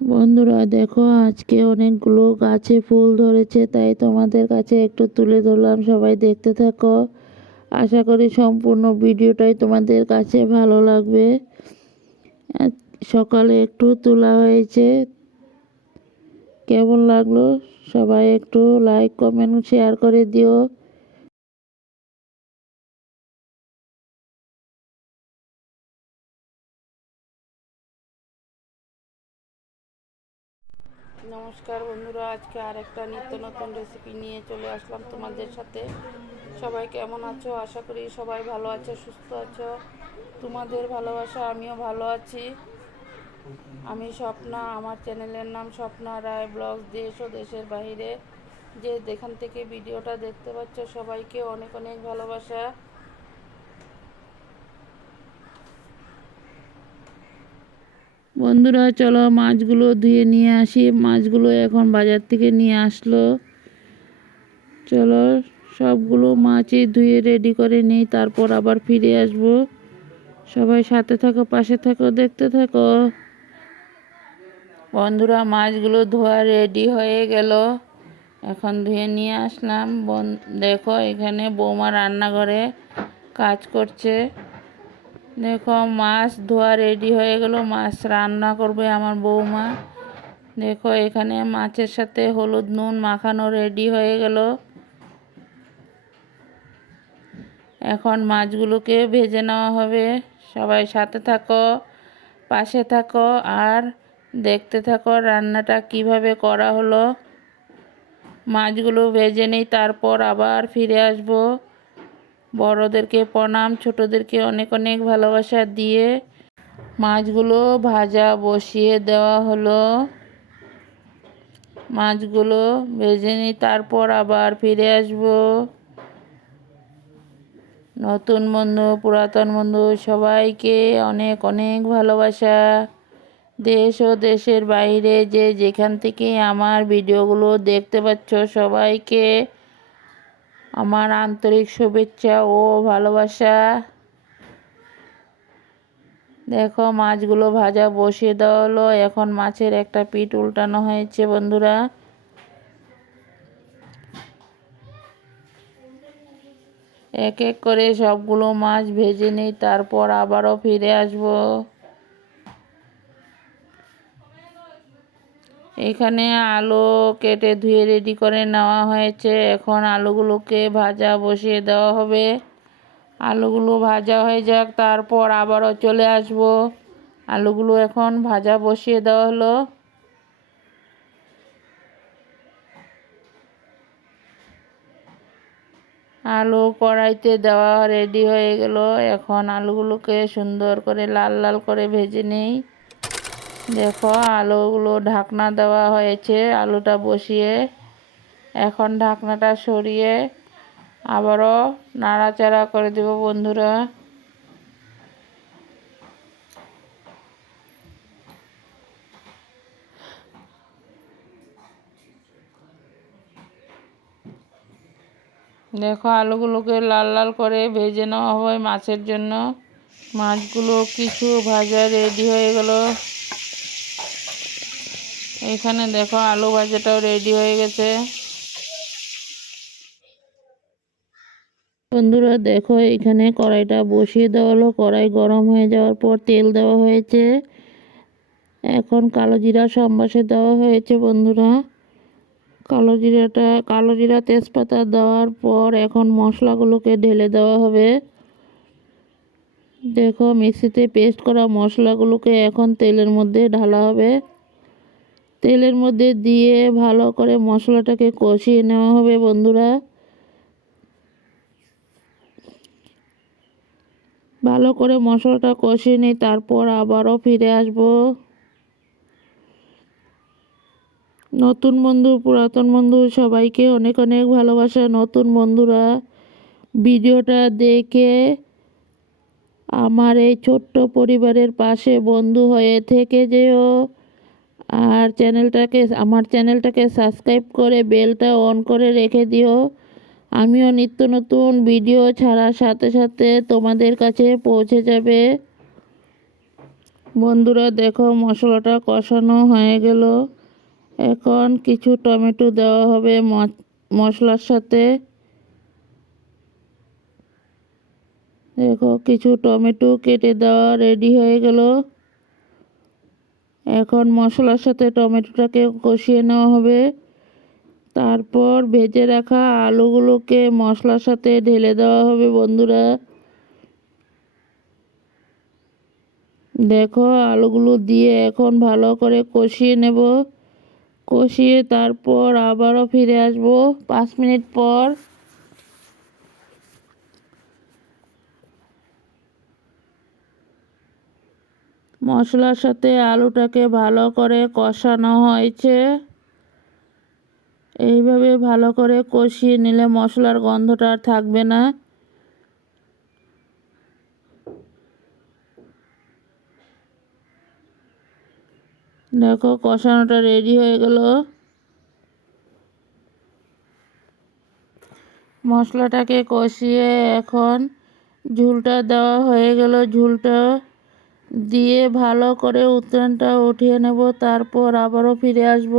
বন্ধুরা দেখো, আজকে অনেকগুলো গাছে ফুল ধরেছে, তাই তোমাদের কাছে একটু তুলে ধরলাম। সবাই দেখতে থাকো। আশা করি সম্পূর্ণ ভিডিওটাই তোমাদের কাছে ভালো লাগবে। আজ সকালে একটু তোলা হয়েছে, কেমন লাগলো সবাই একটু লাইক কমেন্ট শেয়ার করে দিও। নমস্কার বন্ধুরা, আজকে আরেকটা নিত্য নতুন রেসিপি নিয়ে চলে আসলাম তোমাদের সাথে। সবাই কেমন আছো? আশা করি সবাই ভালো আছো, সুস্থ আছো। তোমাদের ভালোবাসা আমিও ভালো আছি। আমি স্বপ্না, আমার চ্যানেলের নাম স্বপ্না রায় ব্লগস। দেশ ও দেশের বাইরে যে যেখান থেকে ভিডিওটা দেখতে পাচ্ছ সবাইকে অনেক অনেক ভালোবাসা। বন্ধুরা চলো মাছগুলো ধুয়ে নিয়ে আসি। মাছগুলো এখন বাজার থেকে নিয়ে আসলো। চলো সবগুলো মাছই ধুয়ে রেডি করে নিই, তারপর আবার ফিরে আসবো। সবাই সাথে থাকো, পাশে থাকো, দেখতে থাকো। বন্ধুরা মাছগুলো ধোয়া রেডি হয়ে গেল, এখন ধুয়ে নিয়ে আসলাম। দেখো এখানে বৌমা রান্নাঘরে কাজ করছে। দেখো মাছ ধোয়া রেডি হয়ে গেল, মাছ রান্না করবে আমার বৌমা। দেখো এখানে মাছের সাথে হলুদ নুন মাখানো রেডি হয়ে গেল। এখন মাছগুলোকে ভেজে নেওয়া হবে। সবাই সাথে থাকো, পাশে থাকো, আর দেখতে থাকো রান্নাটা কিভাবে করা হলো। মাছগুলো ভেজে নেই, তারপর আবার ফিরে আসব। বড়োদেরকে প্রণাম, ছোটোদেরকে অনেক অনেক ভালোবাসা দিয়ে মাছগুলো ভাজা বসিয়ে দেওয়া হলো। মাছগুলো ভেজে নিই, তারপর আবার ফিরে আসব। নতুন বন্ধু পুরাতন বন্ধু সবাইকে অনেক অনেক ভালোবাসা। দেশ ও দেশের বাইরে যে যেখান থেকে আমার ভিডিওগুলো দেখতে পাচ্ছ সবাইকে আমার আন্তরিক শুভেচ্ছা ও ভালোবাসা। দেখো মাছগুলো ভাজা বসিয়ে দেওয়া হলো, এখন মাছের একটা পিঠ উল্টানো হয়েছে। বন্ধুরা এক এক করে সবগুলো মাছ ভেজে নিই, তারপর আবারও ফিরে আসব। এখানে আলু কেটে ধুয়ে রেডি করে নেওয়া হয়েছে, এখন আলুগুলোকে ভাজা বসিয়ে দেওয়া হবে। আলুগুলো ভাজা হয়ে যাক, তারপর আবারও চলে আসব। আলুগুলো এখন ভাজা বসিয়ে দেওয়া হলো। আলু কড়াইতে দেওয়া রেডি হয়ে গেল, এখন আলুগুলোকে সুন্দর করে লাল লাল করে ভেজে নেই। দেখো আলুগুলো ঢাকনা দেওয়া হয়েছে, আলুটা বসিয়ে এখন ঢাকনাটা সরিয়ে আবারও নাড়াচাড়া করে দেব। বন্ধুরা দেখো আলুগুলোকে লাল লাল করে ভেজে নেওয়া হবে মাছের জন্য। মাছগুলো কিছু ভাজা রেডি হয়ে গেল। এখানে দেখো আলু ভাজাটাও রেডি হয়ে গেছে। বন্ধুরা দেখো এখানে কড়াইটা বসিয়ে দেওয়া হলো। কড়াই গরম হয়ে যাওয়ার পর তেল দেওয়া হয়েছে, এখন কালো জিরা সম্বাসে দেওয়া হয়েছে। বন্ধুরা কালো জিরা তেজপাতা দেওয়ার পর এখন মশলাগুলোকে ঢেলে দেওয়া হবে। দেখো মিক্সিতে পেস্ট করা মশলাগুলোকে এখন তেলের মধ্যে ঢালা হবে। তেলের মধ্যে দিয়ে ভালো করে মশলাটাকে কষিয়ে নেওয়া হবে। বন্ধুরা ভালো করে মশলাটা কষিয়ে নিই, তারপর আবারও ফিরে আসব। নতুন বন্ধু পুরাতন বন্ধু সবাইকে অনেক অনেক ভালোবাসা। নতুন বন্ধুরা ভিডিওটা দেখে আমার এই ছোট্ট পরিবারের পাশে বন্ধু হয়ে থেকে যেও। আর আমার চ্যানেলটাকে সাবস্ক্রাইব করে বেলটা অন করে রেখে দিও। আমিও নিত্য নতুন ভিডিও ছাড়ার সাথে সাথে তোমাদের কাছে পৌঁছে যাবে। বন্ধুরা দেখো মশলাটা কষানো হয়ে গেল। এখন কিছু টমেটো দেওয়া হবে মশলার সাথে। দেখো কিছু টমেটো কেটে দেওয়া রেডি হয়ে গেল। এখন মশলার সাথে টমেটোটাকে কষিয়ে নেওয়া হবে। তারপর ভেজে রাখা আলুগুলোকে মশলার সাথে ঢেলে দেওয়া হবে বন্ধুরা। দেখো আলুগুলো দিয়ে এখন ভালো করে কষিয়ে নেব। কষিয়ে তারপর আবারও ফিরে আসব 5 মিনিট পর। মশলার সাথে আলুটাকে ভালো করে কষানো হয়েছে। এইভাবে ভালো করে কষিয়ে নিলে মশলার গন্ধটা আর থাকবে না। দেখো কষানোটা রেডি হয়ে গেল। মশলাটাকে কষিয়ে এখন ঝুলটা দেওয়া হয়ে গেল। ঝুলটা দিয়ে ভালো করে উত্তরণটা উঠিয়ে নেব। তারপর আবারও ফিরে আসব।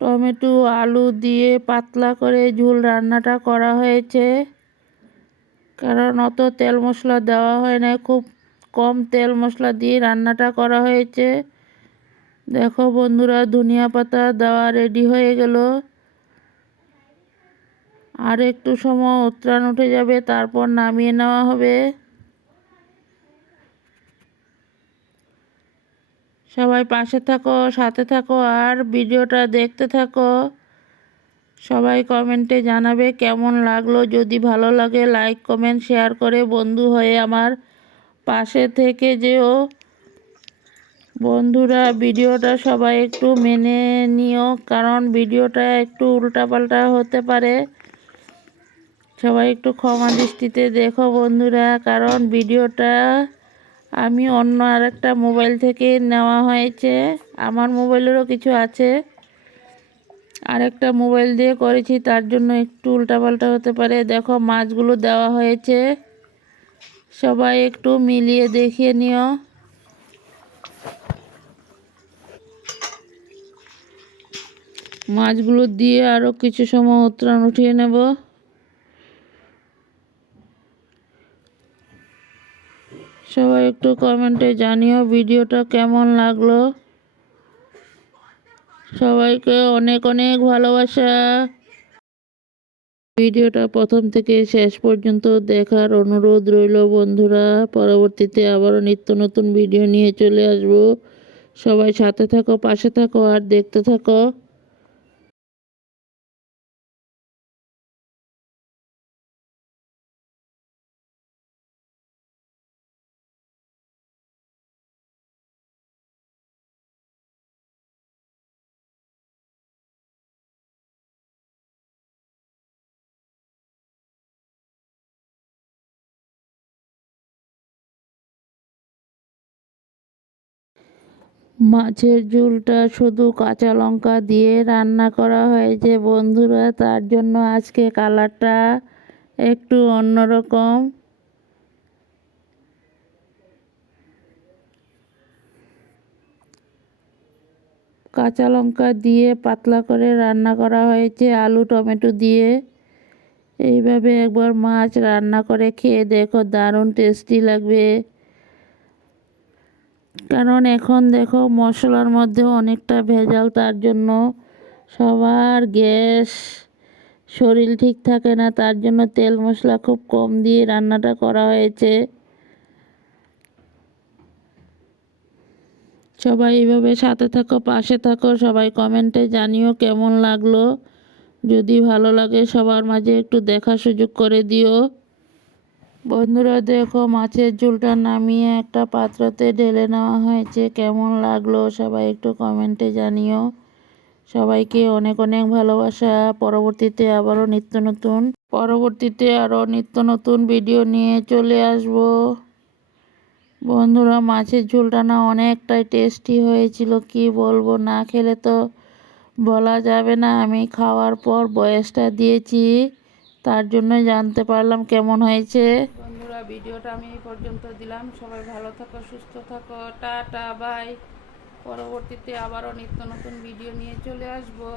টমেটো আলু দিয়ে পাতলা করে ঝোল রান্নাটা করা হয়েছে, কারণ অত তেল মশলা দেওয়া হয় না, খুব কম তেল মশলা দিয়ে রান্নাটা করা হয়েছে। দেখো বন্ধুরা ধনিয়া পাতা দেওয়া রেডি হয়ে গেল। আর একটু সময় উতরান উঠে যাবে, তারপর নামিয়ে নেওয়া হবে। সবাই পাশে থাকো, সাথে থাকো আর ভিডিওটা দেখতে থাকো। সবাই কমেন্টে জানাবে কেমন লাগলো। যদি ভালো লাগে লাইক কমেন্ট শেয়ার করে বন্ধু হয়ে আমার পাশে থেকে যেও। বন্ধুরা ভিডিওটা সবাই একটু মেনে নিও, কারণ ভিডিওটা একটু উল্টাপাল্টা হতে পারে। সবাই একটু ক্ষমা দৃষ্টিতে দেখো বন্ধুরা, কারণ ভিডিওটা আমি অন্য আরেকটা মোবাইল থেকে নেওয়া হয়েছে। আমার মোবাইলেরও কিছু আছে, আরেকটা মোবাইল দিয়ে করেছি, তার জন্য একটু উল্টাপাল্টা হতে পারে। দেখো মাছগুলো দেওয়া হয়েছে, সবাই একটু মিলিয়ে দেখিয়ে নিও। মাছগুলো দিয়ে আরও কিছু সময় উতরান উঠিয়ে নেব। সবাই একটু কমেন্টে জানিও ভিডিওটা কেমন লাগলো। সবাইকে অনেক অনেক ভালোবাসা। ভিডিওটা প্রথম থেকে শেষ পর্যন্ত দেখার অনুরোধ রইল বন্ধুরা। পরবর্তীতে আবারও নিত্য নতুন ভিডিও নিয়ে চলে আসব। সবাই সাথে থাকো, পাশে থাকো আর দেখতে থাকো। মাছের ঝোলটা শুধু কাঁচা লঙ্কা দিয়ে রান্না করা হয়েছে বন্ধুরা, তার জন্য আজকে কালারটা একটু অন্যরকম। কাঁচা লঙ্কা দিয়ে পাতলা করে রান্না করা হয়েছে আলু টমেটো দিয়ে। এইভাবে একবার মাছ রান্না করে খেয়ে দেখো, দারুণ টেস্টি লাগবে। কারণ এখন দেখো মশলার মধ্যে অনেকটা ভেজাল, তার জন্য সবার গ্যাস শরীর ঠিক থাকে না, তার জন্য তেল মশলা খুব কম দিয়ে রান্নাটা করা হয়েছে। সবাই এইভাবে সাথে থাকো, পাশে থাকো। সবাই কমেন্টে জানিও কেমন লাগলো। যদি ভালো লাগে সবার মাঝে একটু দেখার সুযোগ করে দিও। বন্ধুরা দেখো মাছের ঝোলটা নামিয়ে একটা পাত্রতে ঢেলে নেওয়া হয়েছে। কেমন লাগলো সবাই একটু কমেন্টে জানিও। সবাইকে অনেক অনেক ভালোবাসা। পরবর্তীতে আরও নিত্য নতুন ভিডিও নিয়ে চলে আসব। বন্ধুরা মাছের ঝোলটা না অনেকটাই টেস্টি হয়েছিল, কি বলবো, না খেলে তো বলা যাবে না। আমি খাওয়ার পর বয়সটা দিয়েছি, তার জন্য জানতে পারলাম কেমন হয়েছে। বন্ধুরা ভিডিওটা আমি এই পর্যন্ত দিলাম। সবাই ভালো থাকো, সুস্থ থাকো, টাটা বাই। পরবর্তীতে আবারও নিত্য নতুন ভিডিও নিয়ে চলে আসবো।